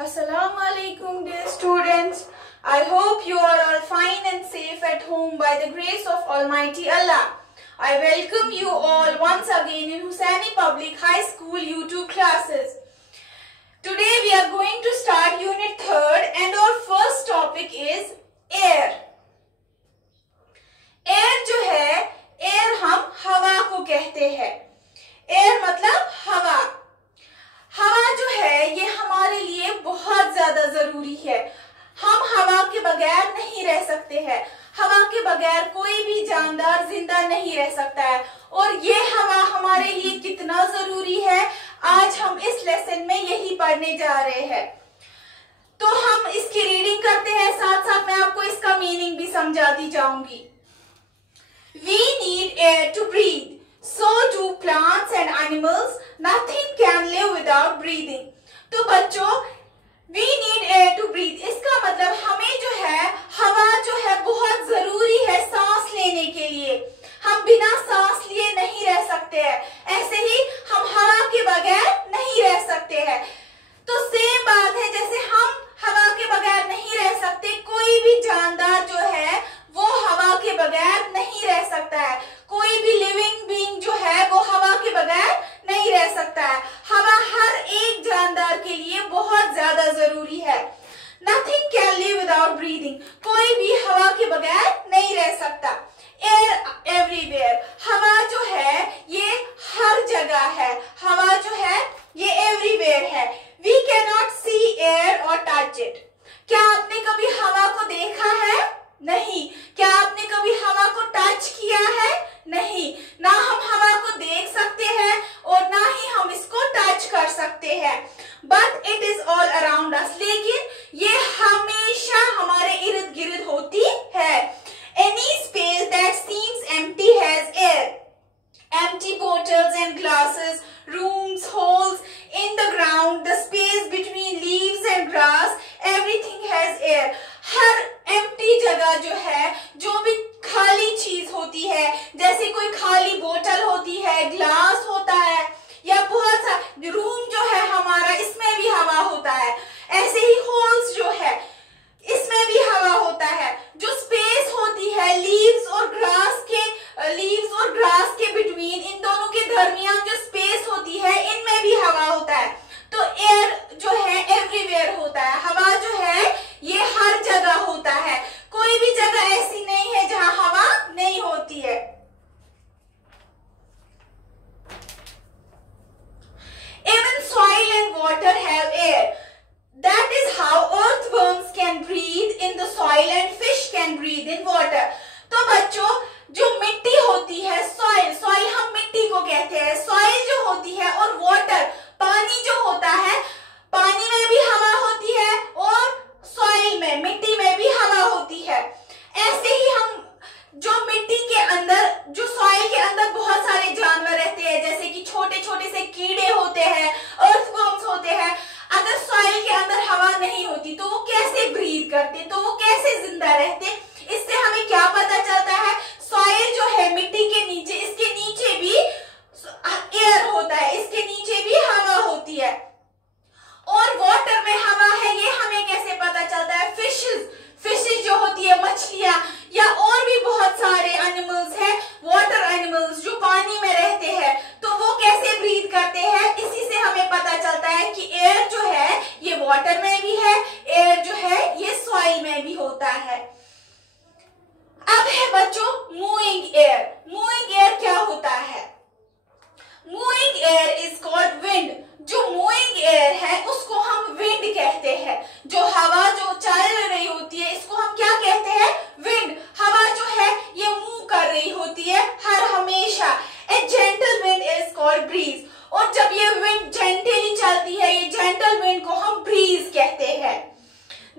Assalamu alaikum, dear students. I hope you are all fine and safe at home by the grace of Almighty Allah. I welcome you all once again in Hussaini Public High School YouTube classes. Today we are going to start Unit 3rd and our first topic is air. Air जो है, air हम हवा को कहते हैं. Air मतलब हवा. हवा जो है ये हमारे लिए बहुत ज्यादा जरूरी है. हम हवा के बगैर नहीं रह सकते हैं. हवा के बगैर कोई भी जानदार जिंदा नहीं रह सकता है. और ये हवा हमारे लिए कितना जरूरी है, आज हम इस लेसन में यही पढ़ने जा रहे हैं. तो हम इसकी रीडिंग करते हैं, साथ साथ मैं आपको इसका मीनिंग भी समझाती जाऊंगी. We need air to breathe. So do plants and animals. Nothing can live without breathing. तो बच्चों, we need air to breathe. इसका मतलब हमें जो है हवा जो है बहुत जरूरी है सांस लेने के लिए. हम बिना सांस लिए नहीं रह सकते हैं. ऐसे ही हम हवा के बगैर नहीं रह सकते हैं. तो सेम बात है, जैसे हम हवा के बगैर नहीं रह सकते, कोई भी जानदार जो है वो हवा के बगैर नहीं रह सकता है. कोई भी लिविंग बीइंग जो है वो हवा के बगैर नहीं रह सकता है. हवा हर एक जानदार के लिए बहुत ज्यादा जरूरी है. Nothing can live without breathing. कोई भी हवा के बगैर नहीं रह सकता. Air everywhere. हवा जो है ये हर जगह है. हवा जो है ये everywhere है. We cannot see air or touch it. क्या आपने कभी हवा को देखा है? नहीं. क्या आपने कभी हवा को टच किया है? नहीं. ना हम हवा को देख सकते हैं और ना ही हम इसको टच कर सकते हैं. But it is all around us. लेकिन ये हमेशा हमारे इर्द गिर्द होती है. Any space that seems empty has air. Empty bottles and glasses, rooms, holes in the ground, the space between leaves and grass, everything has air. Her empty जगह जो है, जो भी खाली चीज होती है, जैसे कोई खाली बोतल होती है, ग्लास होता है, या बहुत सा रूम जो है हमारा, इसमें भी हवा होता है. ऐसे ही होल्स जो है इसमें भी हवा होता है. जो स्पेस होती है लीव्स और ग्रास के बिटवीन, इन दोनों के दरमियान जो स्पेस होती है, इनमें भी हवा होता है. तो एयर जो है एवरीवेयर होता है. हवा जो है ये हर जगह होता है. कोई भी जगह ऐसी नहीं है जहां हवा नहीं होती है. Even soil and water have air. That is how earthworms can breathe in the soil and fish can breathe in water. तो बच्चों, जो मिट्टी होती है, सॉइल हम मिट्टी को कहते हैं. सॉइल जो होती है और वाटर पानी जो होता है, पानी में भी हवा होती है और सॉइल में, मिट्टी में भी हवा होती है. ऐसे ही हम जो मिट्टी के अंदर, जो सॉइल के अंदर बहुत सारे जानवर रहते हैं, जैसे कि छोटे छोटे से कीड़े होते हैं, अर्थवर्म्स होते हैं. अगर सॉइल के अंदर हवा नहीं होती तो वो कैसे ब्रीथ करते, तो वो कैसे जिंदा रहते? इससे हमें क्या पता चलता है? सॉइल जो है मिट्टी के नीचे, इसके नीचे भी एयर होता है, इसके नीचे भी हवा होती है. और वाटर में हवा है, ये हमें कैसे पता चलता है? फिशेस जो होती है, मछलियां, या और भी बहुत सारे एनिमल्स हैं, वाटर एनिमल्स जो पानी में रहते हैं, तो वो कैसे ब्रीथ करते हैं? इसी से हमें पता चलता है कि एयर जो है ये वाटर में भी है, एयर जो है ये सॉइल में भी होता है. अब है बच्चों मूविंग एयर. मूविंग एयर क्या होता है? Moving air is called wind. जो मूविंग एयर है उसको हम विंड कहते हैं. जो हवा जो चल रही होती है, इसको हम क्या कहते हैं? विंड. हवा जो है ये मूव कर रही होती है हर हमेशा. A gentle wind is called breeze. और जब ये विंड जेंटली चलती है, ये जेंटल विंड को हम ब्रीज कहते हैं.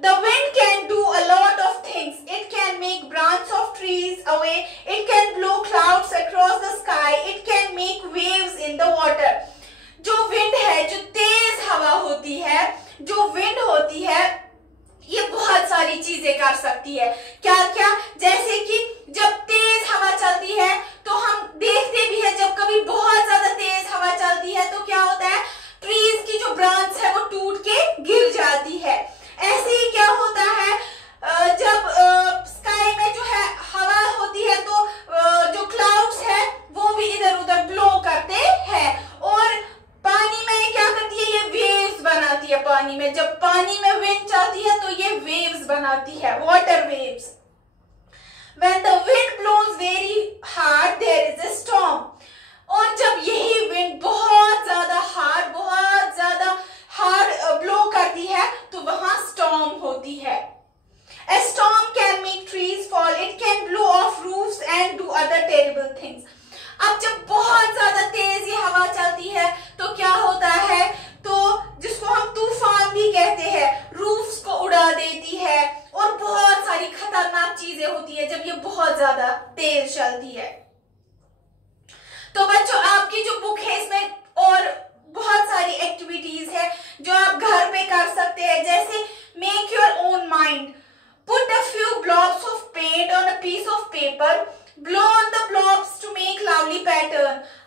The wind can do a lot of things. It can make branches of trees away. It can blow clouds across the sky. It can make waves in the water. जो wind है, जो तेज हवा होती है, जो wind होती है, ये बहुत सारी चीजें कर सकती है. क्या क्या? जैसे कि जब तेज हवा चलती है तो हम देखते भी है, जब कभी बहुत ज्यादा तेज हवा चलती है तो क्या होता है? ट्रीज की जो ब्रांच है वो टूट के गिर जाती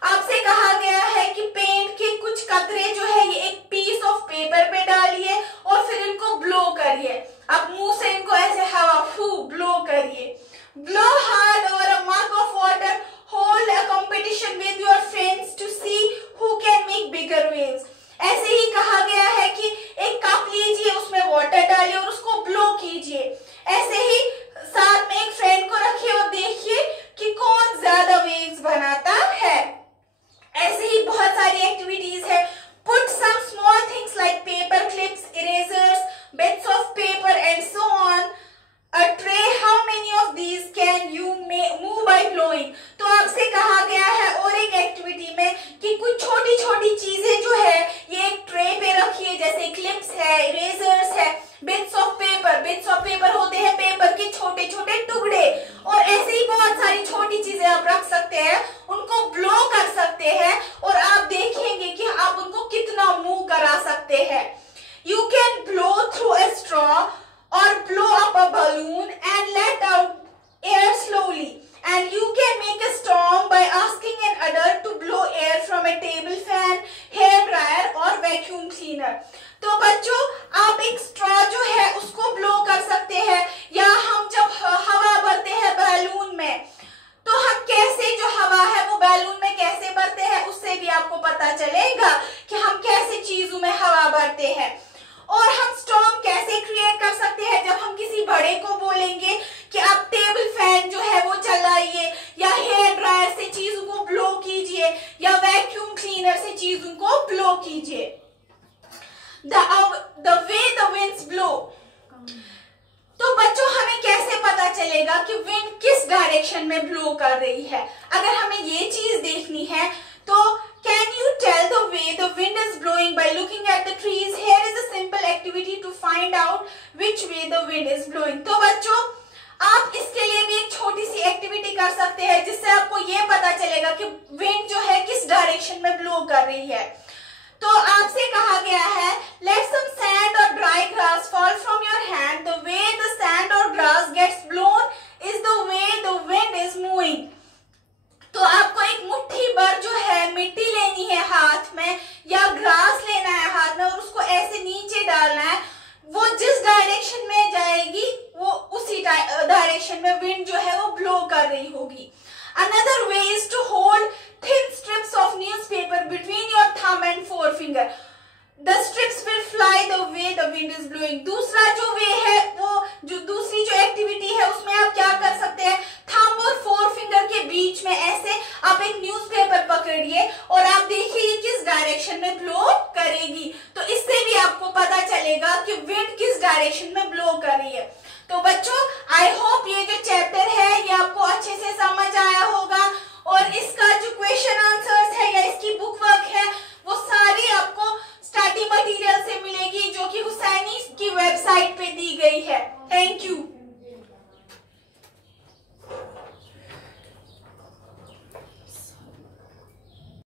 आपसे कहा गया है कि पेंट के कुछ कतरे जो है ये एक पीस ऑफ पेपर पे डालिए और फिर इनको ब्लो करिए। आप मुंह से इनको ऐसे हवा फू ब्लो करिए। Blow hard over a mug of water, hold a competition with your friends to see who can make bigger waves. ऐसे ही कहा गया है कि एक कप लीजिए, उसमें वाटर डालिए और उसको ब्लो कीजिए। ऐसे ही साथ में एक फ्रेंड को रखिए और देखिए कि कौन ज्यादा वेव्स बनाता है। ऐसे ही बहुत सारी एक्टिविटीज है। Put some small things like paper clips, erasers, bits of paper and so on a tray. How many of these can you move by blowing. तो आपसे कहा गया है और एक एक्टिविटी में कि कुछ छोटी छोटी चीजें जो है ये एक ट्रे पे रखिए, जैसे क्लिप्स है, इरेजर्स है, bits of paper. Bits of paper होते हैं पेपर के छोटे छोटे टुकड़े, और ऐसे ही बहुत सारी छोटी चीजें आप रख सकते हैं, उनको ब्लो कर सकते हैं और आप देखेंगे कि आप उनको कितना मूव करा सकते हैं। You can blow through a straw or blow up a balloon and let out air slowly, and you can make a storm by asking an adult to blow air from a table fan, hair dryer or vacuum cleaner। तो बच्चों आप एक straw जो है उसको blow कर सकते हैं, या हम जब हवा भरते हैं बैलून में तो हम कैसे जो हवा है वो बैलून में कैसे भरते हैं उससे भी आपको पता चलेगा कि हम कैसे चीजों में हवा भरते हैं। और हम स्टॉर्म कैसे क्रिएट कर सकते हैं, जब हम किसी बड़े को बोलेंगे कि आप टेबल फैन जो है वो चलाइए, या हेयर ड्रायर से चीजों को ब्लो कीजिए, या वैक्यूम क्लीनर से चीजों को ब्लो कीजिए। The way the winds blow। तो बच्चों हमें कैसे पता चलेगा कि विंड किस डायरेक्शन में ब्लो कर रही है। अगर हमें ये चीज देखनी है तो can you tell the way the wind is blowing by looking at the trees? Here is a simple activity to find out which way the wind is blowing। तो बच्चों आप इसके लिए भी एक छोटी सी एक्टिविटी कर सकते हैं जिससे आपको ये पता चलेगा कि विंड जो है किस डायरेक्शन में ब्लो कर रही है। तो आपसे कहा गया है let some sand or dry grass fall from your hand, the way the sand or grass gets blown is the way the wind is moving। तो आपको एक मुट्ठी भर जो है मिट्टी लेनी है हाथ में, या ग्रास लेना है हाथ में और उसको ऐसे नीचे डालना है, वो जिस डायरेक्शन में जाएगी वो उसी डायरेक्शन में विंड जो है वो ब्लो कर रही होगी। Another way is to hold thin strips of newspaper between your thumb and forefinger. The strips will fly the way the wind is blowing। दूसरा जो वे है वो जो दूसरी जो एक्टिविटी है उसमें आप क्या कर सकते हैं, थंब और फोर फिंगर के बीच में ऐसे आप एक न्यूज़पेपर पकड़िए और आप देखिए किस डायरेक्शन में ब्लो करेगी। तो इससे भी आपको पता चलेगा कि विंड किस डायरेक्शन में ब्लो कर रही है। तो बच्चों आई होप ये जो चैप्टर है ये आपको अच्छे से समझ आया होगा, और इसका जो क्वेश्चन आंसर्स है या इसकी बुक वर्क है वो सारी आपको स्टडी मटेरियल से मिलेगी जो कि हुसैनी की वेबसाइट पे दी गई है। Thank you.